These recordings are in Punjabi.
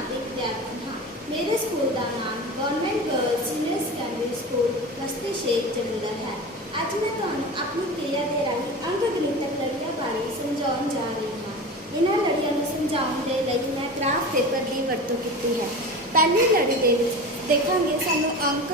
ਨਾਂ ਵਿਦਿਆਰਥੀ ਹਾਂ। ਮੇਰੇ ਸਕੂਲ ਦਾ ਨਾਮ government girls senior secondary school Basti Sheikh Jalandhar ਹੈ। ਅੱਜ ਮੈਂ ਤੁਹਾਨੂੰ ਆਪਣੀ ਕਿਰਿਆ ਦੇ ਰਾਹੀਂ ਅੰਕ ਗਣਿਤਕ ਲੜੀਆਂ ਬਾਰੇ ਸਮਝਾਉਣ ਜਾ ਰਹੀ ਹਾਂ। ਇਹਨਾਂ ਲੜੀਆਂ ਨੂੰ ਸਮਝਾਉਣ ਦੇ ਲਈ ਮੈਂ ਗ੍ਰਾਫ ਪੇਪਰ ਦੀ ਵਰਤੋਂ ਕੀਤੀ ਹੈ। ਪਹਿਲੀ ਲੜੀ ਦੇ ਵਿੱਚ ਦੇਖਾਂਗੇ ਸਾਨੂੰ ਅੰਕ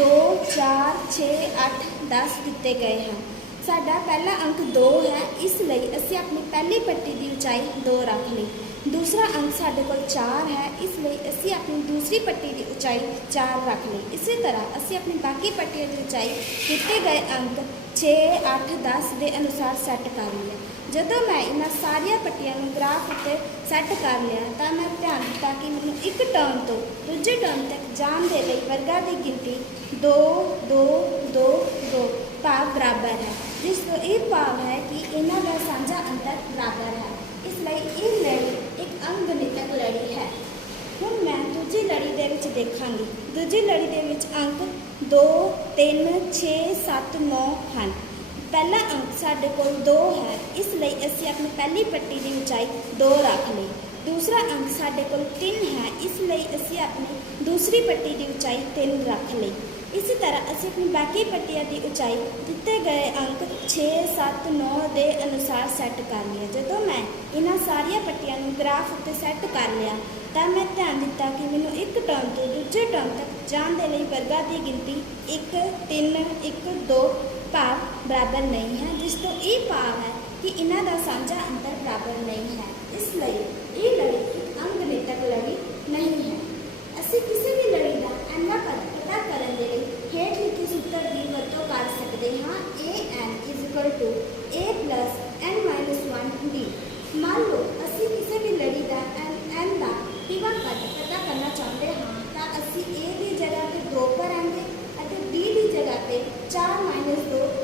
2 4 6 8 10 ਦਿੱਤੇ ਗਏ ਹਨ। ਸਾਡਾ ਪਹਿਲਾ ਅੰਕ 2 ਹੈ, ਇਸ ਲਈ ਅਸੀਂ ਆਪਣੀ ਪਹਿਲੀ ਪੱਟੀ ਦੀ ਉਚਾਈ 2 ਰੱਖ ਲਈ। ਦੂਸਰਾ ਅੰਕ ਸਾਡੇ ਕੋਲ 4 ਹੈ, ਇਸ ਲਈ ਅਸੀਂ ਆਪਣੀ ਦੂਸਰੀ ਪੱਟੀ ਦੀ ਉਚਾਈ 4 ਰੱਖ ਲਈ। ਇਸੇ ਤਰ੍ਹਾਂ ਅਸੀਂ ਆਪਣੀ ਬਾਕੀ ਪੱਟੀਆਂ ਦੀ ਉਚਾਈ ਦਿੱਤੇ ਗਏ ਅੰਕ 6 8 10 ਦੇ ਅਨੁਸਾਰ ਸੈੱਟ ਕਰ ਲਿਆ ਜਦੋਂ ਮੈਂ ਇਹਨਾਂ ਸਾਰੀਆਂ ਪੱਟੀਆਂ ਨੂੰ ਗ੍ਰਾਫ ਉੱਤੇ ਸੈੱਟ ਕਰ ਲਿਆ, ਤਾਂ ਮੈਂ ਧਿਆਨ ਦਿੱਤਾ ਕਿ ਮੈਨੂੰ ਇੱਕ ਟਰਨ ਤੋਂ ਦੂਜੇ ਟਰਨ ਤੱਕ ਜਾਣ ਦੇ ਲਈ ਵਰਗਾਂ ਦੀ ਗਿਣਤੀ 2 2 2 2 ਭਾਵ ਬਰਾਬਰ ਹੈ। ਜਿਸ ਤੋਂ ਇਹ ਭਾਵ ਹੈ ਕਿ ਇਹਨਾਂ ਦਾ ਸਾਂਝਾ ਅੰਤਰ ਬਰਾਬਰ ਹੈ। ਇਸ ਲਈ ਇਹ ਲੜੀ ਇੱਕ ਅੰਗਗਣਿਤਕ ਲੜੀ ਹੈ। ਹੁਣ ਮੈਂ ਦੂਜੀ ਲੜੀ ਦੇ ਵਿੱਚ ਦੇਖਾਂਗੀ। ਦੂਜੀ ਲੜੀ ਦੇ ਵਿੱਚ ਅੰਕ 2 3 6 7 9 ਹਨ। ਪਹਿਲਾ ਅੰਕ ਸਾਡੇ ਕੋਲ 2 ਹੈ। ਇਸ ਲਈ ਅਸੀਂ ਆਪਣੀ ਪਹਿਲੀ ਪੱਟੀ ਦੀ ਉਚਾਈ 2 ਰੱਖ ਲਈ। ਦੂਸਰਾ ਅੰਕ ਸਾਡੇ ਕੋਲ 3 ਹੈ। ਇਸ ਲਈ ਅਸੀਂ ਆਪਣੀ ਦੂਸਰੀ ਪੱਟੀ ਦੀ ਉਚਾਈ 3 ਰੱਖ ਲਈ। ਇਸੇ ਤਰ੍ਹਾਂ ਅਸੀਂ ਆਪਣੀ ਬਾਕੀ ਪੱਟੀਆਂ ਦੀ ਉਚਾਈ ਦਿੱਤੇ ਗਏ ਅੰਕ 6 7 9 ਦੇ ਅਨੁਸਾਰ ਸੈੱਟ ਕਰ ਲਿਆ ਜਦੋਂ ਮੈਂ ਇਹਨਾਂ ਸਾਰੀਆਂ ਪੱਟੀਆਂ ਨੂੰ ਗ੍ਰਾਫ ਉੱਤੇ ਸੈੱਟ ਕਰ ਲਿਆ, ਤਾਂ ਮੈਂ ਧਿਆਨ ਦਿੱਤਾ ਕਿ ਮੈਨੂੰ ਇੱਕ ਟਰਮ ਤੋਂ ਦੂਜੇ ਟਰਮ ਤੱਕ ਜਾਣ ਦੇ ਲਈ ਵਰਗਾਂ ਦੀ ਗਿਣਤੀ 1 3 1 2 ਭਾਵ ਬਰਾਬਰ ਨਹੀਂ ਹੈ, ਜਿਸ ਤੋਂ ਇਹ ਭਾਵ ਹੈ ਕਿ ਇਹਨਾਂ ਦਾ ਸਾਂਝਾ ਅੰਤਰ ਬਰਾਬਰ ਨਹੀਂ ਹੈ ਇਸ ਲਈ ਇਹ ਲੜੀ ਇੱਕ ਅੰਗਗਣਿਤਕ ਲੜੀ ਨਹੀਂ ਹੈ ਅਸੀਂ ਕਿਸੇ ਵੀ ਲੜੀ ਦਾ ਐਨਾ ਪਦ ਪਤਾ ਕਰਨ ਦੇ ਲਈ ਹੇਠ ਲਿਖੇ ਸੂਤਰ ਦੀ ਵਰਤੋਂ ਕਰ ਸਕਦੇ ਹਾਂ an a n n 1 d ਮੰਨ ਲਓ ਅਸੀਂ ਕਿਸੇ ਵੀ ਲੜੀ ਦਾ n n ਦਾ ਪਿਵਾ ਪਦ ਪਤਾ ਕਰਨਾ ਚਾਹੁੰਦੇ ਹਾਂ ਤਾਂ ਅਸੀਂ a ਦੀ ਜਗ੍ਹਾ ਤੇ 2 ਕਰਾਂਗੇ ਅਤੇ b ਦੀ ਜਗ੍ਹਾ ਤੇ 4 2